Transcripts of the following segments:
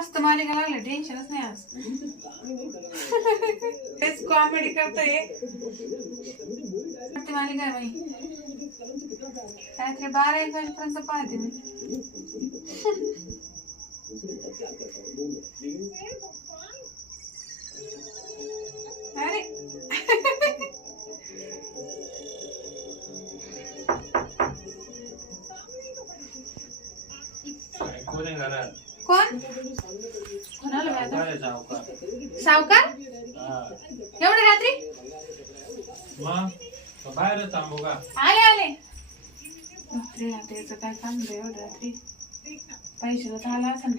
मस्त मालिका लागली टेन्शनच नाही आज. तेच कॉमेडी करतोय. ती मालिका आहे बाई? रात्री बारा एक वाजेपर्यंत पाहते मी. अरे. कोण घरात? कोण? कोणाला सावकार? सावकार हा. एवढे रात्री? बाहेरच थांबू का आले आले. बापरे आता याचं काय काम नाही एवढं रात्री? पैशाला तर आला असं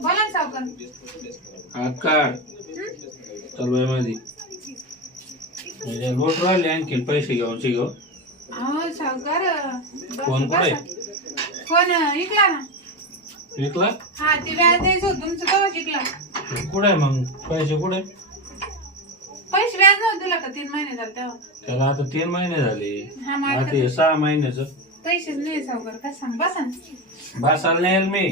बोला ना सावकार. काढ तलवाई मध्ये म्हणजे लोट राहिले आणखी पैसे घेऊनचे घेऊ अहो सावकार बस- कोण कुठे? बसा. कोण इकला ना. विकला? हा ते व्याज द्यायचं होतं तुमचं कवा जिंकला कुठे मग? पैसे कुठे पैसे व्याज नव्हतं दिला का? तीन महिने झाले तेव्हा. त्याला आता तीन महिने झाले. हा आता हे सहा महिन्याचं. पैसेच नाही सावकार काय सांग? बसा ना. बसायला नाही येईल मी.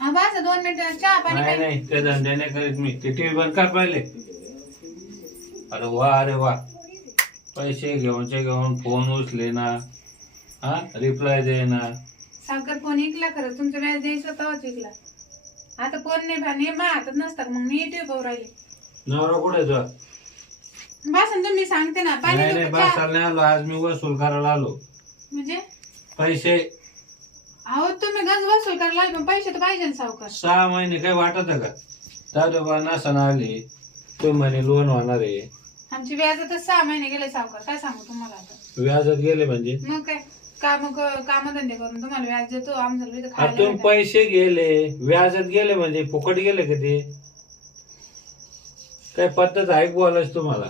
हा बसा दोन मिनिटं चहा पाणी नाही नाही ते धंदे नाही करीत मी. ते टीव्ही कर पहिले? अरे वा अरे वा. पैसे घेऊनचे घेऊन फोन उचले ना हा रिप्लाय दे ना सावकार फोन इकला खरं तुमचं व्याज द्यायचं तेव्हाच इकला आता फोन नाही भाने मा हातात नसतात मग मी येते पाहू राहिले. नवरा कुठे तुझा? बसन तुम्ही सांगते ना पाणी नाही नाही देऊ का चहा? बसायला नाही आलो आज मी वसूल करायला आलो. म्हणजे? पैसे. अहो तुम्ही गंज वसूल करायला लागले, पण पैसे तर पाहिजे ना सावकार. सहा महिने काही वाटत का? दादोबा नसना आले तो म्हणे लोन होणार आहे. आमची व्याज तर सहा महिने गेले सावकार. काय सांगू तुम्हाला आता? व्याजात गेले म्हणजे? मग काय? काम काम धंदे करून तुम्हाला व्याज देतो आमचं इथं आता खायला तुम्ही भेटतं. पैसे गेले व्याजात गेले म्हणजे फुकट गेले का ते? काय पद्धत आहे का बोलायचं तुम्हाला?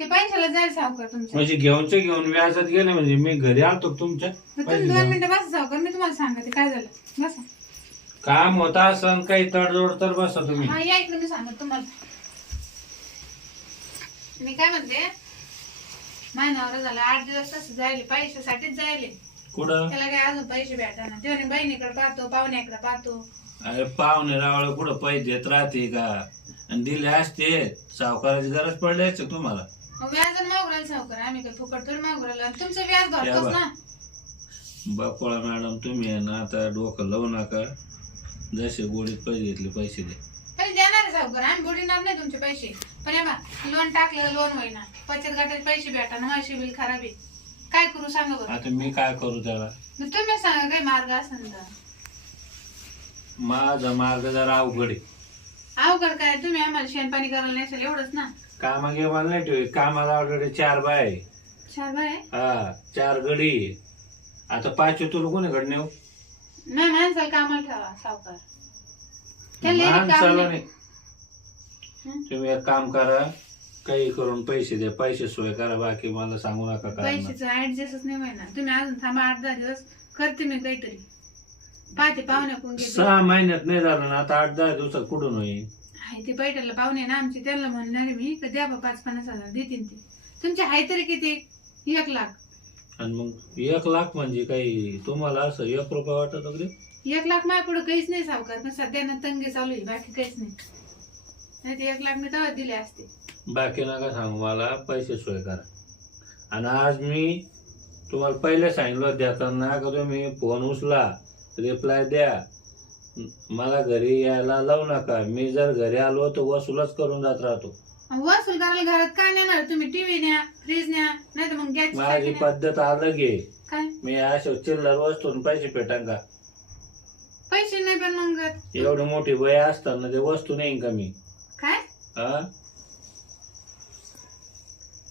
ते पैशाला जाईल सावकार तुमच्या म्हणजे घेऊनचे घेऊन व्याजात गेले म्हणजे मी घरी आलतो का तुमच्या? मग पैसे तुम्ही दोन घेऊन. मिनिटं बसा सावकार मी तुम्हाला सांगते काय झालं. बसा. काम होता असं काही तडजोड तर बसा तुम्ही. हा या इकडे मी सांगत तुम्हाला. मी काय म्हणते महिनावर झाला आठ दिवस तसं जायले पैशासाठीच जायले. कुठं? त्याला काय अजून पैसे भेटाना ते म्हणे बहिणीकडे पाहतो पाहुण्याकडे पाहतो. अरे पाहुणे रावळ कुठं पैसे देत राहते का? आणि दिले असते सावकाराची गरज पडली असते का तुम्हाला. मग व्याज मागू राहिले सावकार आम्ही काही फुकट थोडी मागू राहिलो आणि तुमचं व्याज भरतोच बा. ना? बापोळा मॅडम तुम्ही आहे ना आता डोकं लावू नका. जसे गोडीत पैसे घेतले पैसे दे. आहे सावकार आम्ही बुडीणार नाही तुमचे पैसे. पण हे बा लोन टाकलं लोन होईना. बचत गटाचे पैसे भेटा ना माझी बिल खराब आहे. काय करू सांगा बरं? आता मी काय करू त्याला? मग तुम्ही सांगा काही मार्ग असेल तर. माझा मार्ग जरा अवघड आहे. अवघड काय? तुम्ही आम्हाला शेणपाणी करायला नसेल एवढंच ना? कामा मला नाही ठेव कामाला ऑलरेडी चार बाय आहे. चार बाय हा चार गडी आहे. आता पाचवी तुला कोणीकडे नेऊ नाही माणसाला कामाला ठेवा सावकार. माणसाला नाही. नाही. हं? तुम्ही एक काम करा काही करून पैसे द्या पैसे सोय करा बाकी मला सांगू नका काय पैशाचं ऍडजस्टच नाही होईना तुम्ही अजून थांबा आठ दहा दिवस करते मी काहीतरी. पाहते पाहुण्या कोण घेते सहा महिन्यात नाही झालं ना आता आठ दहा दिवसात कुठून होईल ते पैठणला पाहुणे ना आमचे त्यांना म्हणणार आहे मी का द्या बा पाच पन्नास हजार देतील ते. तुमचे हाय तरी किती? एक लाख. आणि मग एक लाख म्हणजे काही तुम्हाला असं एक रुपया वाटत वगैरे एक लाख माझ्याकडे काहीच नाही सावकार पण सध्या ना तंगी चालू आहे बाकी काहीच नाही. नाही ते एक लाख मी तेव्हा दिले असते. बाकी नका सांगू मला पैसे सोय करा. आणि आज मी तुम्हाला पहिले सांगितलं देताना का तुम्ही फोन उचला रिप्लाय द्या. मला घरी यायला लावू नका. मी जर घरी आलो तर वसूलच करून जात राहतो. वसूल करायला घरात काय नेणार? तुम्ही टीव्ही न्या फ्रीज न्या नाही तर मग माझी गॅस पद्धत अलग आहे काय? मी अशा चिल्लर वस्तून पैसे पेटां का? पैसे नाही पण मग एवढी मोठी वय असताना ते वस्तू नाही का मी? हा?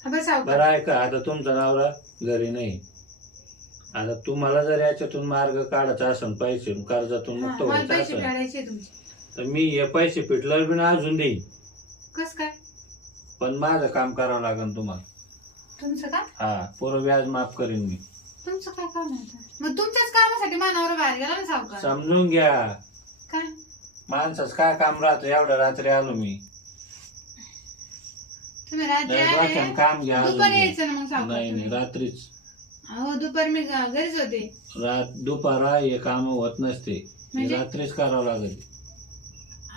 हा सावकार बरं ऐका आता तुमचा नवरा घरी नाही. आता तुम्हाला जर याच्यातून मार्ग काढायचा असेल पैसे कर्जातून मुक्त मला व्हायचं पैसे असेल फेडायचे तुमचे. तर मी हे पैसे पिटल्यावर बी ना अजून देईन. कस काय? पण माझं काम करावं लागेल तुम्हाला. तुमचं का हा पूर्ण व्याज माफ करीन मी. तुमचं काय काम आहे आता? मग तुमच्याच कामासाठी मानावर बाहेर गेला ना सावकार. समजून घ्या. काय माणसाच काय काम राहतं एवढ्या रात्री आलो मी. तुम्ही रात्री नाही, आले? डोक्यानं काम घ्या अजून दुपारी घ्या. यायचं ना मग सावकार नाही नाही तुम्ही. रात्रीच. अहो दुपारी मी घ- घरीच होते. रात दुपारा हे काम होत नसते. हे म्हणजे? रात्रीच करावं लागेल.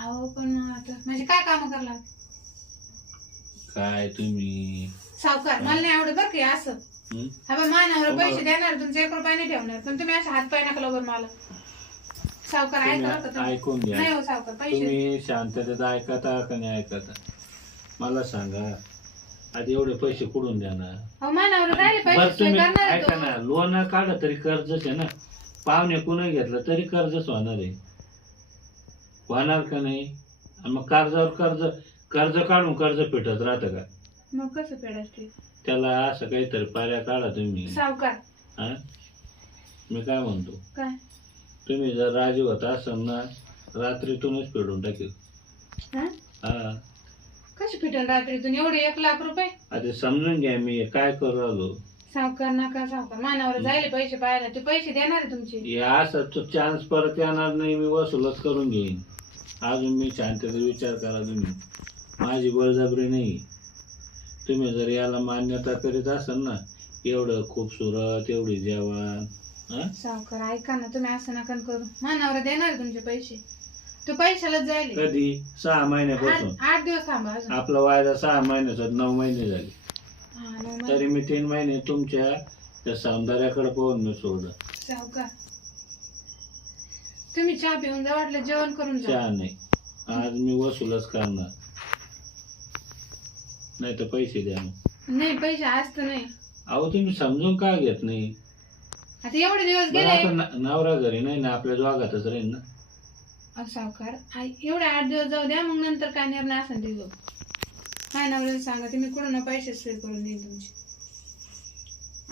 अहो पण मग आता म्हणजे काय काम करला काय तुम्ही? सावकार मला नाही आवडत बरं की असं. हं? हा पण मानावर पैसे देणार तुमचे एक रुपया नाही ठेवणार. पण तुम्ही असं हात पाय नका लावून मला. सावकार ऐका बरं का तुम्ही. तुम्ही. ऐकून घ्या. नाही हो सावकार पैसे तुम्ही शांततेत ऐकता का नाही ऐकता? मला सांगा आता एवढे पैसे अहो मानावर राहिले बरं पैसे तुम्ही करणार आहे ऐका तो. ना लोन काढा तरी कर्जच आहे ना. पाहुणे कुणी घेतलं तरी कर्जच होणार आहे. होणार का नाही? आणि मग कर्जावर कर्ज कर्ज काढून कर्ज पेटत राहतं का? मग कसं फेडायचं ते? त्याला असं काहीतरी पर्याय काढा तुम्ही. सावकार. हा? मी काय म्हणतो? काय? तुम्ही जर राजी होत असाल ना रात्रीतूनच फेडून टाकेल. हा? हा. कशी फिटल रात्रीतून? एवढे एक लाख रुपये? आता समजून घ्या मी काय करू राहिलो. सावकार नका सावकार. मानावर जायले पैसे पाहायला. ते पैसे देणार आहे तुमचे. असं तो चान्स परत येणार नाही मी वसूलच करून घेईन. अजून मी शांततेचा विचार करा तुम्ही. माझी बळजबरी नाही. तुम्ही जर याला मान्यता करीत असाल ना एवढं खूपसुरत एवढी जेवण हा? सावकार ऐका ना तुम्ही असं नका करू. मानावर देणार आहे तुमचे पैसे. तो पैशालाच जायले. कधी? सहा महिन्यापासून. आठ आठ दिवस थांबा अजून. आपला वायदा सहा महिन्याचा नऊ महिने झाले. हा, नऊ महिने. तरी मी तीन महिने तुमच्या त्या सौंदर्याकडे पाहून मी सोडलं. सावकार. तुम्ही चहा पिऊन जा वाटलं जेवण करून जा. चहा नाही. आज मी वसूलच करणार. नाही तर पैसे द्या मग नाही पैसे आज तर नाही. अहो तुम्ही समजून का घेत नाही? आता एवढे दिवस बरं गेले. आता न- नवरा घरी नाही ना आपल्या दोघातच राहील ना. सावकार आई- एवढे आठ दिवस जाऊ द्या मग नंतर काय निर्णय असेल ते घेऊ काय नवऱ्याला सांगा ते मी कुठून पैसे सोय करून देईन तुमचे.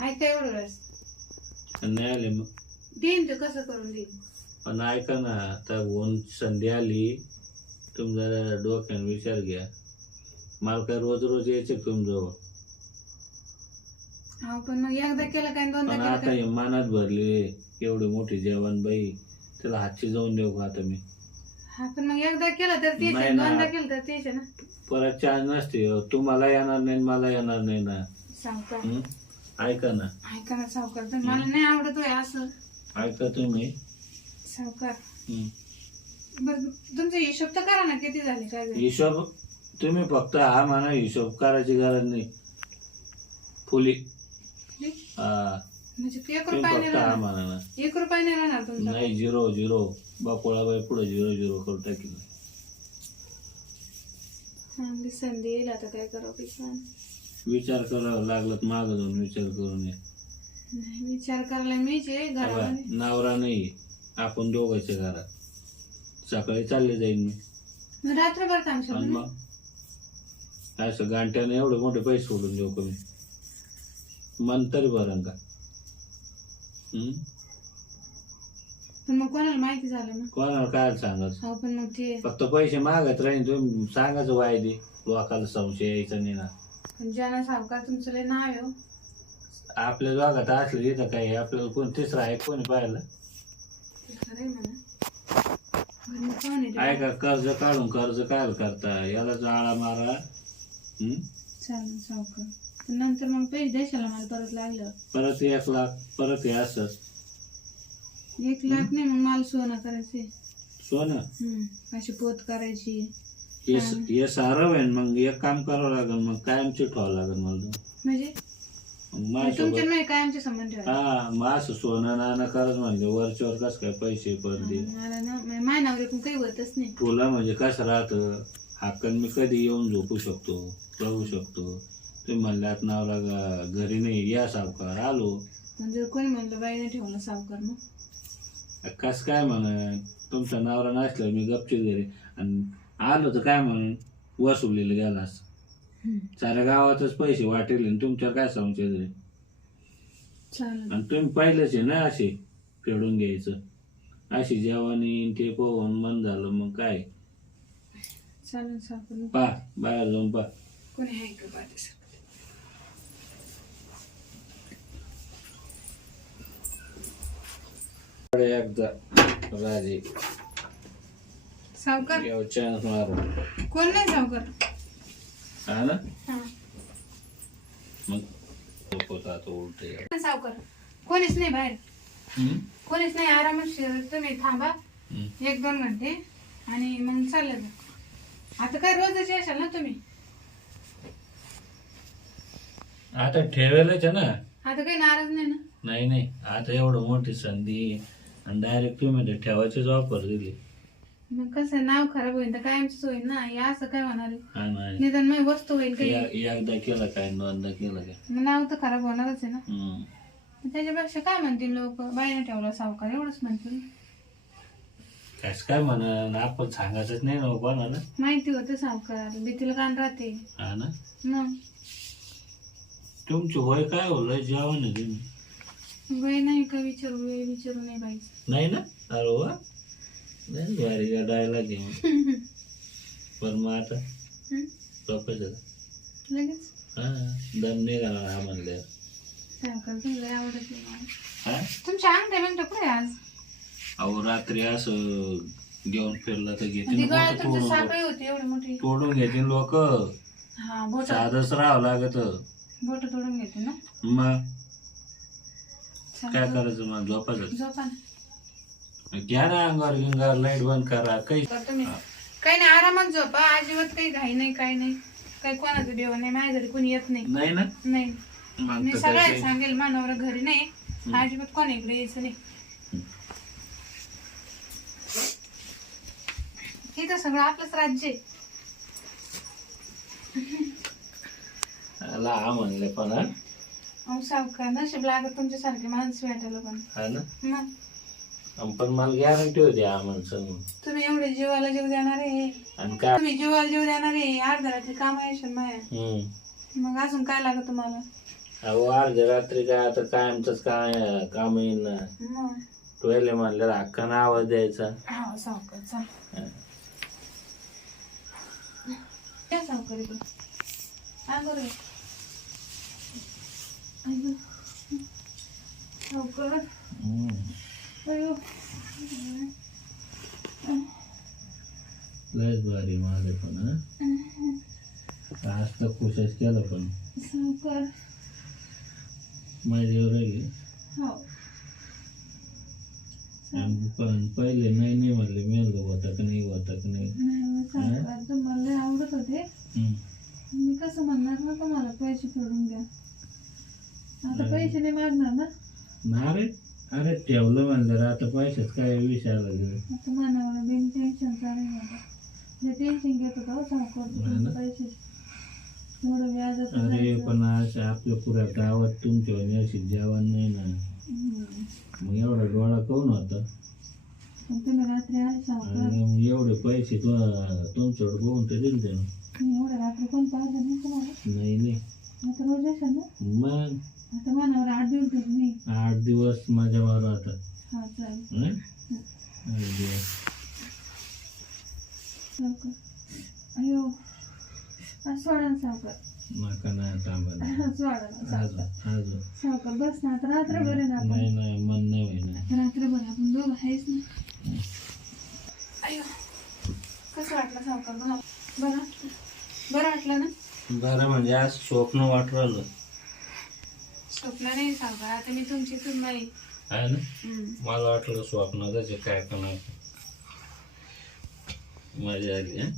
ऐका एवढं वेळेस नाही आले मग. देईन ते कसं करून देईन? पण ऐका ना आता ऊन संधी आली तुम्ही जरा डोक्याने विचार घ्या. मला काय रोज रोज यायचे तुमजवळ अहो पण मग एकदा केलं काय दोनदा पण केलं आता काय हे मनात भरले एवढी मोठी जेवण बाई त्याला हातची जाऊन देऊ का आता मी? हा पण मग एकदा केलं तर तेच आहे, नाही ना. दोनदा केलं तर तेच आहे ना. परत चान्स नसते. हो. तुम्हाला येणार नाही मला येणार नाही ना. सावकार. हं? ऐका ना. ऐका ना सावकार. पण मला नाही आवडत होय असं. ऐका तुम्ही. सावकार. हं. बरं तुमचा हिशोब तर करा ना किती झाले काय झाले? हिशोब तुम्ही फक्त हा म्हणा हिशोब करायची गरज नाही. फुली. हा. म्हणजे एक तुम्ही रुपया नाही फक्त हा राहणार. म्हणा ना. एक रुपया नाही राहणार तुमचा. नाही झिरो झिरो. बापोळाबाई पुढे झिरो झिरो करू टाकील चांगली संधी येईल आता काय करावं. विचार करावा लागला तर मागं जाऊन विचार करून ये. नाही विचार करायला मीच आहे बघा, घरामध्ये. नवरा नाही आपण दोघांच्या घरात. सकाळी चालले जाईन मी. मग रात्रभर आणि? मग? असं गांठ्याने एवढे मोठे पैसे सोडून देऊ कमी. मन तरी बरं का? हं? पण मग कोणाला माहिती झालं ना? कोणाला काय सांगायचं? हो पण मग ते फक्त पैसे मागत राहीन तुम्ही सांगायचं वायदे. लोकाला संशय यायचा नाही ना? पण ज्यांना सावकार तुमचं लय नाव आहे हो. आपल्या दोघात असलं इथं काय आपल्याला कोण तिसरा आहे कोणी पाहिलं? ते खरं आहे म्हणा. पण मग कोण आहे ते? ऐका कर्ज काढून कर्ज काय करता? याला जाळा मारा. हं? चालेल सावकार. पण नंतर मग पैसे देशाला मला परत लागलं. परत एक लाख परत हे असंच. एक लाख नाही मग मला सोनं करायचे सोनं? अशी पोत करायची. हे स- हे सारं आहे मग एक काम करावं लागेल मग कायम चिठवावं लागेल मला तो. म्हणजे? मग तुमच्या माझ्यासोबत नाही कायमचे संबंध ठेवा हा मग असं सोनं नाणं करत म्हणजे वरच्यावर कसं काय पैसे परदे मला ना पण काही होतच नाही. तुला म्हणजे कसं राहतं? हाकन मी कधी येऊन झोपू शकतो बघू शकतो? तुम्ही म्हणलात नवरा ग- घरी नाही या सावकार. आलो. पण जर कोणी म्हणलं बाईने ठेवलं सावकार मग? कस काय म्हणून तुमचा नवरा नसल्यावर मी गपचीत घरी. आणि आलो तर काय म्हणून वसुलीला गेलास साऱ्या गावातच पैसे वाटेल तुमच्यावर काय आहे? चालेल. आणि तुम्ही पहिलेच आहे ना असे फेडून घ्यायचं. अशी जेवणी ते पोहून मन झालं मग काय? चालेल पा बाहेर जाऊन पा कोणी आहे का पाहते सर एकदा राजे. सावकार. याव चान्स मारू कोण नाही सावकार? हा ना? हा. मग होतं आता उलट सावकार? कोणीच नाही बाहेर. कोणीच नाही आरामात तुम्ही थांबा. एक दोन घंटे. आणि मग चाललं जा आता काय रोजच येशाल ना तुम्ही? आता ठेवायलाच आहे ना. आता काही नाराज नाही ना? नाही नाही. आता एवढं मोठी संधी आणि डायरेक्ट ते ठेवायचीच ऑफर दिली. मग कसं नाव खराब होईल तर कायमच होईल ना? या असं काय होणार आहे? हा नाही. निदान मग वस्तू होईल काही या- एकदा केलं काय दोनदा केलं काय मग नाव तर खराब होणारच आहे ना? हम्म. मग त्याच्यापेक्षा काय म्हणतील लोक? बाईने ठेवला सावकार एवढंच म्हणतील. कसं काय म्हणा आपण सांगायचंच नाही ना कोणाला. माहिती होतं सावकार भीतीला कान राहते. हा ना? मग? तुमची वय काय होलं जेवण आहे तुम्ही. वय नाही का विचारू? वय विचारू नाही बाई. नाही ना? अरे वा. नाही भारी डायलॉग आहे. पण मग आता लगेच? हा दम नाही घालणार हा म्हणल्यावर. सावकार तुला आवडत नाही मला. हा? तुमच्या अंगठ्या बिंगठ्या कुठे आहे आज? अहो रात्री असं घेऊन फिरलं तर ती घेते गळ्यात तुमची साखळी होती एवढी मोठी. तोडून घेते लोक. हा बोट. साधंच राहावं लागत. बोट तोडून घेते ना? मग? काय करायचं मग? झोपायचं झोपा ना. घ्या ना अंगावर गिंगावर लाइट बंद करा. काही तर तुम्ही काही नाही आरामात झोपा. अजिबात काही घाई नाही काही नाही. काही कोणाचं देव नाही माझ्या घरी कोणी येत नाही. नाही ना? नाही. मग मी तर सगळ्यात काही- सांगेल मानवर घरी नाही. अजिबात कोणी इकडे यायचं नाही. इथं सगळं आपलंच राज्य आहे. ला हा म्हणले पण हा? अहो सावकार नशीब लागत तुमच्यासारखे माणसं भेटायला पण. हा ना? मग? अन पण मला गॅरंटी होती हा माणसं तुम्ही एवढे जीवाला जीव देणारे आणि काय तुम्ही जीवाला जीव देणारे अर्ध्या रात्री काम येशील माया. हम्म. मग अजून काय लागत तुम्हाला? अहो अर्ध्या रात्री काय आता कायमच काय काम येईन. ना मग? टोयले म्हणल्यावर हक्कानं आवाज द्यायचा. हा सावकार चल. या सावकार इकडं काय करू अय्यो. सावकार हम्म. अयो लयच भारी माझं पण. हा. आज तर खुशच केलं पण. माझ्यावर हो पण पहिले नाही नाही म्हणले मेलो होता का नाही नाही हो, सावकार तुम्हाला लय आवडत होते हम्म. मी कसं म्हणणार ना तुम्हाला पैसे फेडून द्या आता नाही. पैसे नाही मागणार ना? ना रे अरे ठेवलं म्हणलं आता पैशाच काय विषय आला गे आता मनावर बिन टेन्शन चालू आता जे टेन्शन घेत होता ते ना. तुमचे पैसे. थोडं अरे. पण असं आपल्या पुऱ्या गावात तुमच्या वाणी अशी जेवण नाही ना. मग एवढा डोळा कोण होता? तुम्ही रात्री आले सावकार. आणि मग एवढे पैसे तु तुमच्याकडे बघून तर दिले त्यानं मी एवढ्या रात्री कोण पाहिलं नाही तुम्हाला? नाही नाही. आता रोज येशाल ना? मग? आता मनावर आठ दिवस घेत नाही. आठ दिवस माझ्या वार आता. हा चालेल. हं? आठ दिवस. सावकार अयो हा, सोडा ना सावकार. नका नाही हा, सोडा ना सावकार. बस ना आता रात्रभर आहे ना आपण. नाही नाही मन नाही होईना आता रात्रभर आपण दोघं आहेच ना. अयो कसं वाटलं सावकार बघा बरं बरं वाटलं ना? बरं म्हणजे आज स्वप्न वाटू राहिलं. स्वप्न नाही सावकार आता मी तुमची सून नाही आहे ना हम्म. मला वाटलं स्वप्न त्याचे काय पण आहे मजा आली हं?